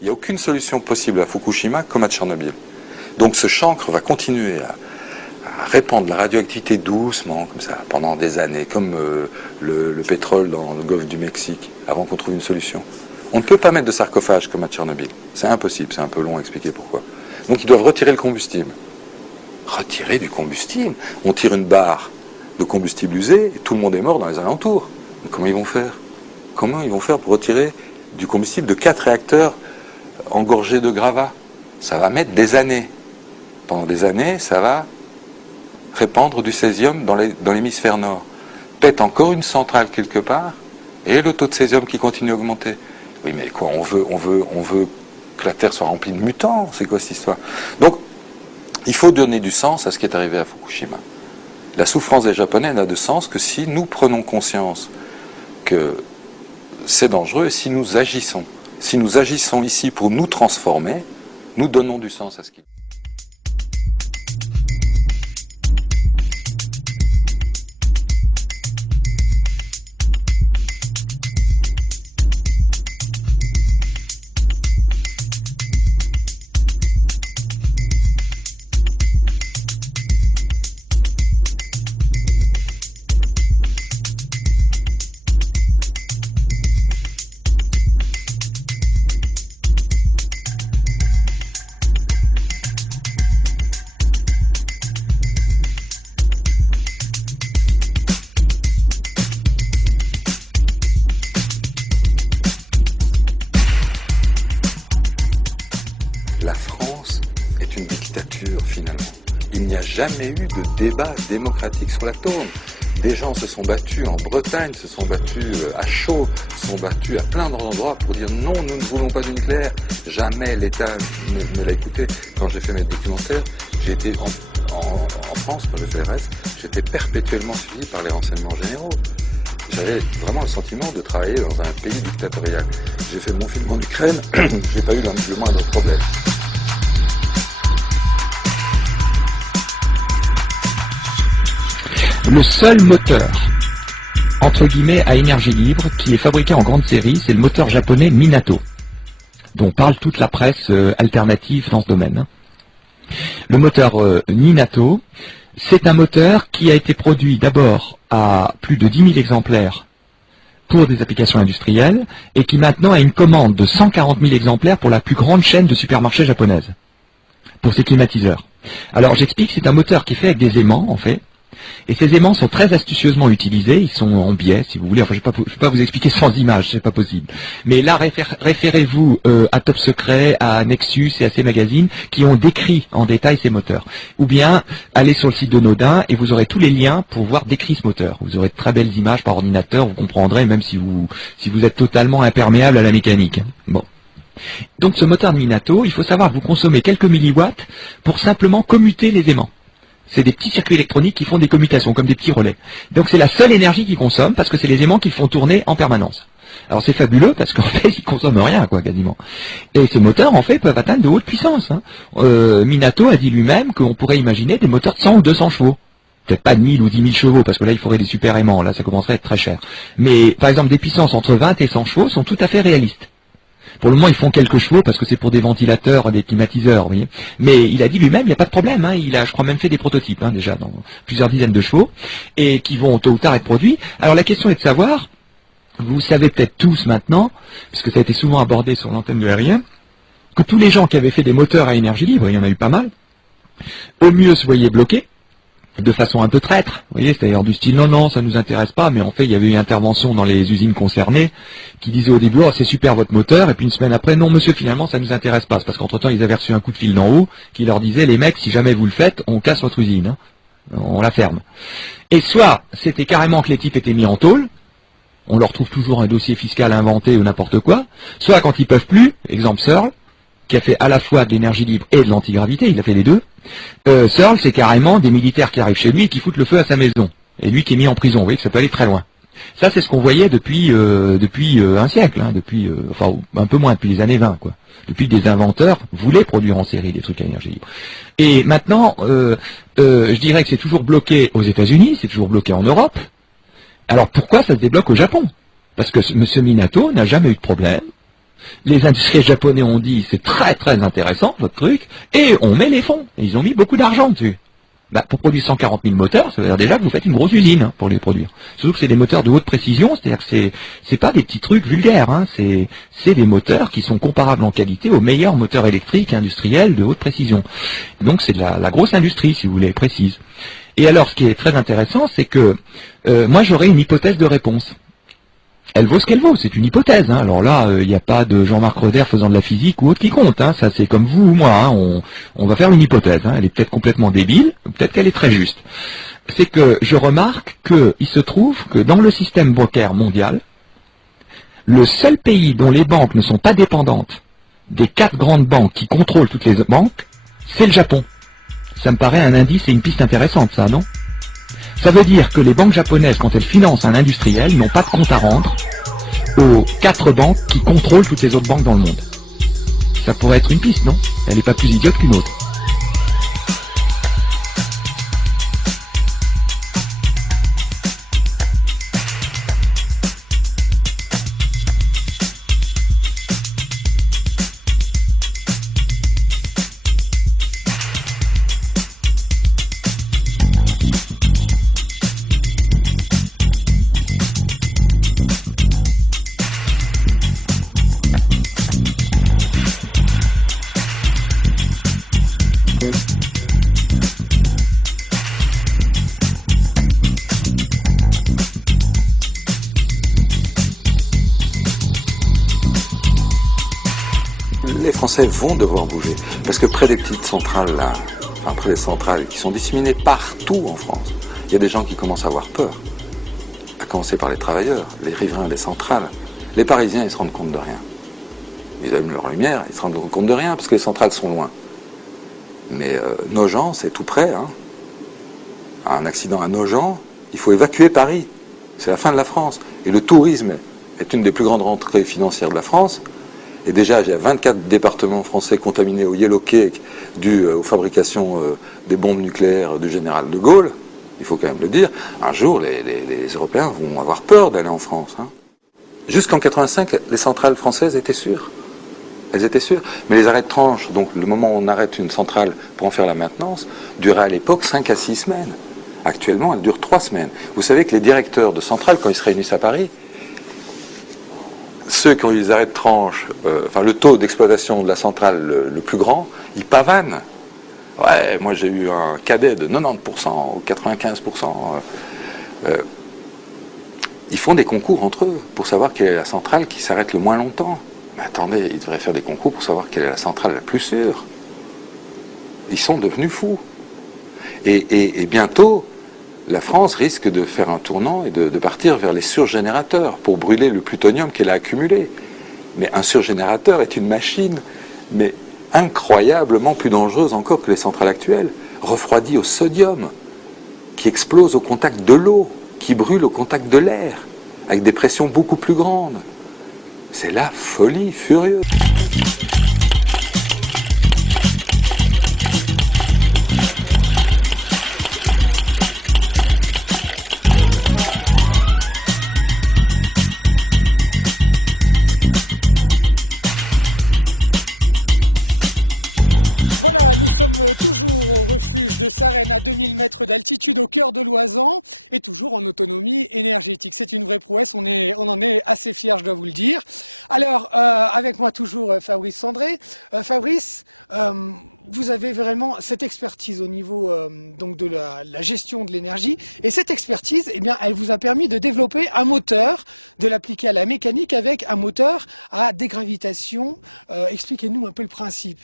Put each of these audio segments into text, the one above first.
Il n'y a aucune solution possible à Fukushima comme à Tchernobyl. Donc ce chancre va continuer à répandre la radioactivité doucement, comme ça, pendant des années, comme le pétrole dans le golfe du Mexique, avant qu'on trouve une solution. On ne peut pas mettre de sarcophage comme à Tchernobyl. C'est impossible, c'est un peu long à expliquer pourquoi. Donc ils doivent retirer le combustible. Retirer du combustible? On tire une barre de combustible usé et tout le monde est mort dans les alentours. Mais comment ils vont faire? Comment ils vont faire pour retirer du combustible de 4 réacteurs engorgés de gravats? Ça va mettre des années. Pendant des années, ça va répandre du césium dans l'hémisphère nord. Pète encore une centrale quelque part, et le taux de césium qui continue à augmenter. Oui, mais quoi, on veut que la Terre soit remplie de mutants, c'est quoi cette histoire? Donc, il faut donner du sens à ce qui est arrivé à Fukushima. La souffrance des Japonais n'a de sens que si nous prenons conscience que c'est dangereux et si nous agissons. Si nous agissons ici pour nous transformer, nous donnons du sens à ce qui... La France est une dictature, finalement. Il n'y a jamais eu de débat démocratique sur l'atome. Des gens se sont battus en Bretagne, se sont battus à Chaux, se sont battus à plein d'endroits pour dire non, nous ne voulons pas du nucléaire. Jamais l'État ne l'a écouté. Quand j'ai fait mes documentaires, j'ai été en France, pour le CRS, j'étais perpétuellement suivi par les renseignements généraux. J'avais vraiment le sentiment de travailler dans un pays dictatorial. J'ai fait mon film en Ukraine, j'ai pas eu le moindre problème. Le seul moteur, entre guillemets, à énergie libre, qui est fabriqué en grande série, c'est le moteur japonais Minato, dont parle toute la presse alternative dans ce domaine. Le moteur Minato, c'est un moteur qui a été produit d'abord à plus de 10 000 exemplaires pour des applications industrielles, et qui maintenant a une commande de 140 000 exemplaires pour la plus grande chaîne de supermarchés japonaise, pour ses climatiseurs. Alors j'explique, c'est un moteur qui est fait avec des aimants, en fait, et ces aimants sont très astucieusement utilisés, ils sont en biais, si vous voulez, enfin je ne vais pas vous expliquer sans images, c'est pas possible. Mais là, référez-vous à Top Secret, à Nexus et à ces magazines qui ont décrit en détail ces moteurs. Ou bien, allez sur le site de Nodin et vous aurez tous les liens pour voir décrit ce moteur. Vous aurez de très belles images par ordinateur, vous comprendrez, même si vous êtes totalement imperméable à la mécanique. Bon. Donc ce moteur de Minato, il faut savoir que vous consommez quelques milliwatts pour simplement commuter les aimants. C'est des petits circuits électroniques qui font des commutations, comme des petits relais. Donc c'est la seule énergie qu'ils consomment, parce que c'est les aimants qu'ils font tourner en permanence. Alors c'est fabuleux, parce qu'en fait, ils consomment rien, quoi, quasiment. Et ces moteurs, en fait, peuvent atteindre de hautes puissances. Minato a dit lui-même qu'on pourrait imaginer des moteurs de 100 ou 200 chevaux. Peut-être pas de 1000 ou 10 000 chevaux, parce que là, il faudrait des super aimants, là, ça commencerait à être très cher. Mais, par exemple, des puissances entre 20 et 100 chevaux sont tout à fait réalistes. Pour le moment, ils font quelques chevaux parce que c'est pour des ventilateurs, des climatiseurs, vous voyez. Mais il a dit lui-même, il n'y a pas de problème. Il a, je crois, même fait des prototypes, déjà, dans plusieurs dizaines de chevaux, et qui vont tôt ou tard être produits. Alors la question est de savoir, vous savez peut-être tous maintenant, puisque ça a été souvent abordé sur l'antenne de Aérien, que tous les gens qui avaient fait des moteurs à énergie libre, il y en a eu pas mal, au mieux se voyaient bloqués, de façon un peu traître, vous voyez, c'est-à-dire du style non, ça nous intéresse pas, mais en fait il y avait eu une intervention dans les usines concernées qui disait au début c'est super votre moteur, et puis une semaine après non monsieur finalement ça nous intéresse pas, c'est parce qu'entre temps ils avaient reçu un coup de fil d'en haut qui leur disait les mecs si jamais vous le faites on casse votre usine, on la ferme. Et soit c'était carrément que les types étaient mis en tôle, on leur trouve toujours un dossier fiscal inventé ou n'importe quoi, soit quand ils peuvent plus, exemple Searle, qui a fait à la fois de l'énergie libre et de l'antigravité, il a fait les deux. Searle, c'est carrément des militaires qui arrivent chez lui et qui foutent le feu à sa maison. Et lui qui est mis en prison, vous voyez que ça peut aller très loin. Ça, c'est ce qu'on voyait depuis un siècle, enfin un peu moins, depuis les années 20, quoi. Depuis que des inventeurs voulaient produire en série des trucs à énergie libre. Et maintenant, je dirais que c'est toujours bloqué aux États-Unis, c'est toujours bloqué en Europe. Alors pourquoi ça se débloque au Japon? Parce que M. Minato n'a jamais eu de problème Les industriels japonais ont dit c'est très très intéressant votre truc, et on met les fonds. Et ils ont mis beaucoup d'argent dessus. Bah, pour produire 140 000 moteurs, ça veut dire déjà que vous faites une grosse usine hein, pour les produire. Surtout que c'est des moteurs de haute précision, c'est-à-dire que c'est pas des petits trucs vulgaires, hein, c'est des moteurs qui sont comparables en qualité aux meilleurs moteurs électriques industriels de haute précision. Donc c'est de la grosse industrie, si vous voulez, précise. Et alors, ce qui est très intéressant, c'est que moi j'aurais une hypothèse de réponse. Elle vaut ce qu'elle vaut, c'est une hypothèse. Hein. Alors là, il n'y a pas de Jean-Marc Roder faisant de la physique ou autre qui compte. Hein. Ça, c'est comme vous ou moi. Hein. On va faire une hypothèse. Hein. Elle est peut-être complètement débile, ou peut-être qu'elle est très juste. C'est que je remarque qu'il se trouve que dans le système bancaire mondial, le seul pays dont les banques ne sont pas dépendantes des 4 grandes banques qui contrôlent toutes les banques, c'est le Japon. Ça me paraît un indice et une piste intéressante, ça, non ? Ça veut dire que les banques japonaises, quand elles financent un industriel, n'ont pas de compte à rendre aux 4 banques qui contrôlent toutes les autres banques dans le monde. Ça pourrait être une piste, non? Elle n'est pas plus idiote qu'une autre. Les Français vont devoir bouger, parce que près des petites centrales là, enfin près des centrales qui sont disséminées partout en France, il y a des gens qui commencent à avoir peur, à commencer par les travailleurs, les riverains des centrales. Les Parisiens, ils se rendent compte de rien. Ils allument leur lumière, ils se rendent compte de rien, parce que les centrales sont loin. Mais Nogent, c'est tout près. Hein. Un accident à Nogent, il faut évacuer Paris. C'est la fin de la France. Et le tourisme est une des plus grandes rentrées financières de la France. Et déjà, il y a 24 départements français contaminés au yellow cake dû aux fabrications des bombes nucléaires du général de Gaulle. Il faut quand même le dire. Un jour, les Européens vont avoir peur d'aller en France. Hein. Jusqu'en 85, les centrales françaises étaient sûres. Elles étaient sûres. Mais les arrêts de tranche, donc le moment où on arrête une centrale pour en faire la maintenance, durait à l'époque 5 à 6 semaines. Actuellement, elle dure 3 semaines. Vous savez que les directeurs de centrales, quand ils se réunissent à Paris, ceux qui ont eu les arrêts de tranche, enfin le taux d'exploitation de la centrale le plus grand, ils pavanent. Ouais, moi j'ai eu un cadet de 90% ou 95%. Ils font des concours entre eux pour savoir quelle est la centrale qui s'arrête le moins longtemps. Mais attendez, ils devraient faire des concours pour savoir quelle est la centrale la plus sûre. Ils sont devenus fous. Et bientôt, la France risque de faire un tournant et de partir vers les surgénérateurs pour brûler le plutonium qu'elle a accumulé. Mais un surgénérateur est une machine, mais incroyablement plus dangereuse encore que les centrales actuelles, refroidie au sodium, qui explose au contact de l'eau, qui brûle au contact de l'air, avec des pressions beaucoup plus grandes. C'est la folie furieuse. Voilà, nous sommes toujours au refuge de Sarenne à 2000 mètres d'altitude au cœur de l'Oisans et toujours en autonomie énergétique. C'est une vraie prouesse, on en est assez fiers, je dois vous le dire. Alors, avec moi toujours Fabrice Sandré. Fabrice, vous avez vraiment cette expertise au niveau donc de la gestion de l'énergie et cette expertise, eh bien, elle vous a permis de développer un moteur, de l'appliquer à la mécanique avec un moteur à dégravitation. Expliquez-nous un peu le principe.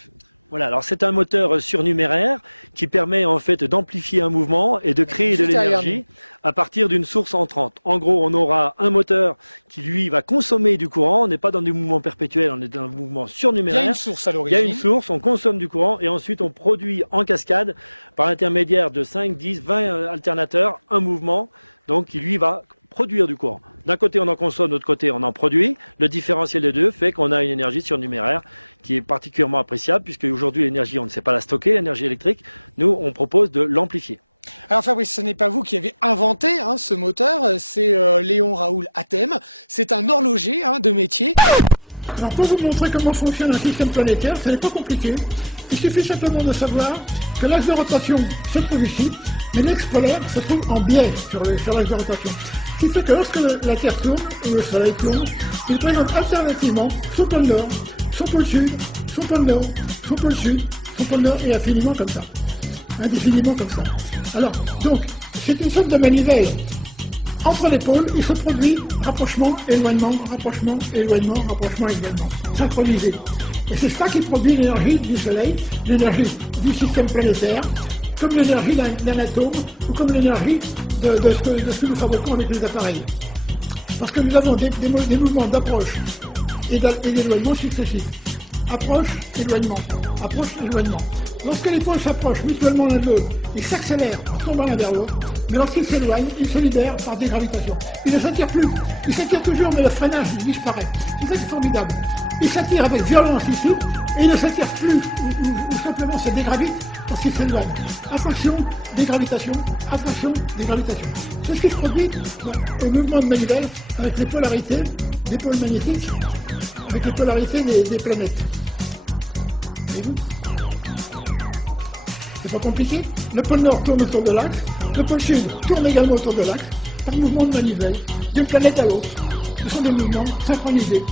Voilà, alors c'est un moteur surnuméraire qui permet en fait d'amplifier un mouvement et de créer de l'énergie à partir d'une source entrante. En gros, on aura un moteur qui lui va consommer du courant, on n'est pas dans des mouvements perpétuels, on est dans un mouvement surnuméraire. Il y a une source à l'origine. Il y a une source, on consomme du courant et ensuite on produit en cascade par l'intermédiaire de 5, 10, 20 alternateurs un mouvement donc qui lui va produire du courant. D'un côté, on en consomme, de l'autre côté, on en produit. Le différentiel des deux fait qu'on a une énergie surnuméraire qui est particulièrement appréciable, puisque aujourd'hui, l'énergie, on ne sait pas la stocker, l'énergie électrique. Nous, on propose de l'amplifier. Alors Fabrice, ce n'est pas vous qui avez inventé ce moteur, c'est Léon Raoul Hatem. C'est un horloger de métier. Alors pour vous montrer comment fonctionne un système planétaire, ce n'est pas compliqué. Il suffit simplement de savoir que l'axe de rotation se trouve ici, mais l'axe polaire se trouve en biais sur l'axe de rotation. Ce qui fait que lorsque la Terre tourne, ou le Soleil tourne, il présente alternativement son pôle nord, son pôle sud, son pôle nord, son pôle sud, son pôle nord, et infiniment comme ça. Indéfiniment comme ça. Alors, donc, c'est une sorte de manivelle. Entre les pôles, il se produit rapprochement, éloignement, rapprochement, éloignement, rapprochement, éloignement, synchronisé. Et c'est ça qui produit l'énergie du Soleil, l'énergie du système planétaire, comme l'énergie d'un atome, ou comme l'énergie de ce que nous fabriquons avec les appareils. Parce que nous avons des mouvements d'approche et d'éloignement successifs. Approche, éloignement, approche, éloignement. Lorsque les pôles s'approchent mutuellement l'un de l'autre, ils s'accélèrent en tombant l'un vers l'autre, mais lorsqu'ils s'éloignent, ils se libèrent par dégravitation. Ils ne s'attirent plus. Ils s'attirent toujours, mais le freinage disparaît. C'est ça qui est formidable. Ils s'attirent avec violence ici, et ils ne s'attirent plus, ou simplement se dégravitent lorsqu'ils s'éloignent. Attraction, dégravitation, attraction, dégravitation. C'est ce qui se produit au mouvement de manivelle avec les polarités des pôles magnétiques, avec les polarités des planètes. Voyez-vous ? C'est pas compliqué. Le pôle nord tourne autour de l'axe, le pôle sud tourne également autour de l'axe, par mouvement de manivelle, d'une planète à l'autre. Ce sont des mouvements synchronisés.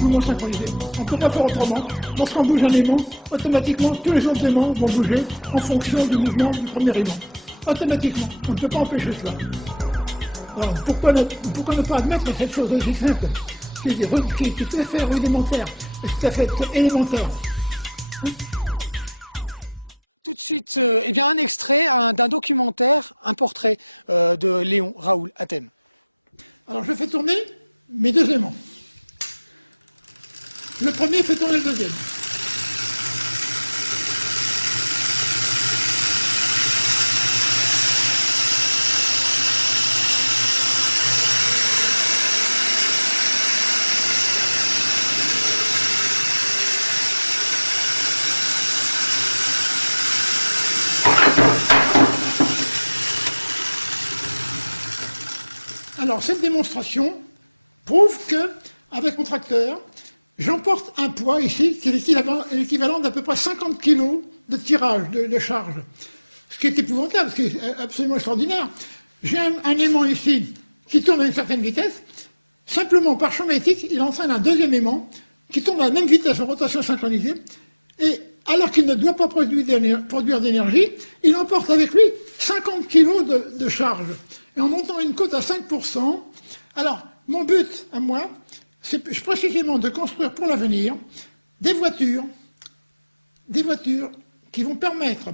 Mouvements synchronisés. On ne peut pas faire autrement. Lorsqu'on bouge un aimant, automatiquement, tous les autres aimants vont bouger en fonction du mouvement du premier aimant. Automatiquement. On ne peut pas empêcher cela. Alors, pourquoi ne pas admettre cette chose aussi simple, qui est tout à fait rudimentaire, et tout à fait élémentaire. Tout de suite, eh bien, un extrait d'un documentaire, un portrait de Léon Raoul à thème. Alors je fais tourner mes deux aimants. Le premier fait tourner le deuxième. Alors cette démonstration prouve que, avec mon tracteur, j'emporte un poids ici qui est l'équivalent d'à peu près 50 kg de tirage, de charge. Ce qui est épouvantable, ce qui est absolument extraordinaire. J'ai un aimant ici qui tourne à une certaine vitesse. Simplement, par champ magnétique, il entraîne un deuxième aimant qui tourne à la même vitesse en rotation synchronisée. Et alors qu'il ne doit pas produire d'énergie, il emporte avec lui 50 kg de charge. Et en montant une cote à 5%, alors mon but à moi, c'est précisément de construire pour l'avenir des voitures qui vont permettre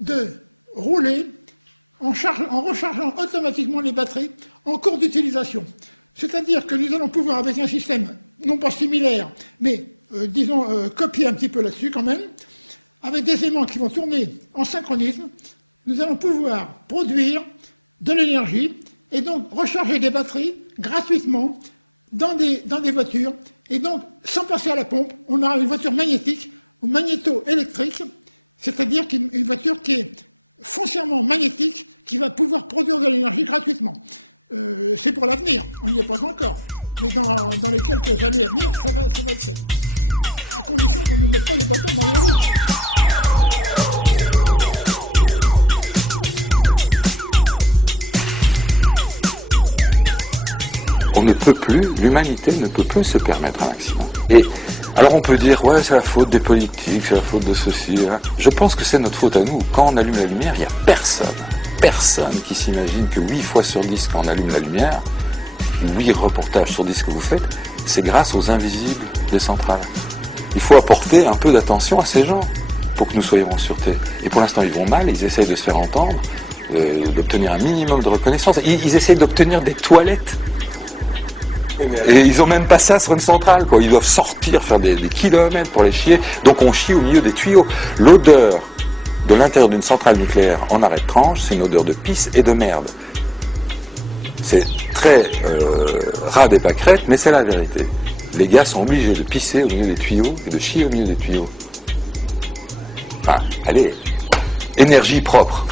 de rouler en rechargeant automatiquement les batteries en cours d'utilisation. C'est-à-dire que nous allons pouvoir, avec un système non pas similaire, mais disons copier un petit peu là-dessus quand même, avec des aimants qui vont tourner en synchronisme, nous allons pouvoir produire de l'énergie et donc recharger des batteries gratuitement dans des voitures, et donc sans passer à la pompe, on aura une voiture magnétique ou magnéto-électrique, c'est-à-dire une voiture qui est foncièrement magnétique, qui va pouvoir produire de l'énergie gratuitement. C'est pour l'avenir, on n'y est pas encore, mais dans les quelques années à venir, ça va être fait, à condition qu'on ne nous mette pas les bâtons dans les roues. On ne peut plus, l'humanité ne peut plus se permettre un accident. Et alors on peut dire, ouais, c'est la faute des politiques, c'est la faute de ceci, là. Je pense que c'est notre faute à nous. Quand on allume la lumière, il n'y a personne qui s'imagine que 8 fois sur 10, quand on allume la lumière, 8 reportages sur 10 que vous faites, c'est grâce aux invisibles des centrales. Il faut apporter un peu d'attention à ces gens pour que nous soyons en sûreté. Et pour l'instant, ils vont mal, ils essayent de se faire entendre, d'obtenir un minimum de reconnaissance. Ils essayent d'obtenir des toilettes. Et ils ont même pas ça sur une centrale, quoi. Ils doivent sortir, faire des kilomètres pour les chier. Donc on chie au milieu des tuyaux. L'odeur de l'intérieur d'une centrale nucléaire en arrêt de tranche, c'est une odeur de pisse et de merde. C'est très rade et pâquerette, mais c'est la vérité. Les gars sont obligés de pisser au milieu des tuyaux et de chier au milieu des tuyaux. Enfin, allez, énergie propre.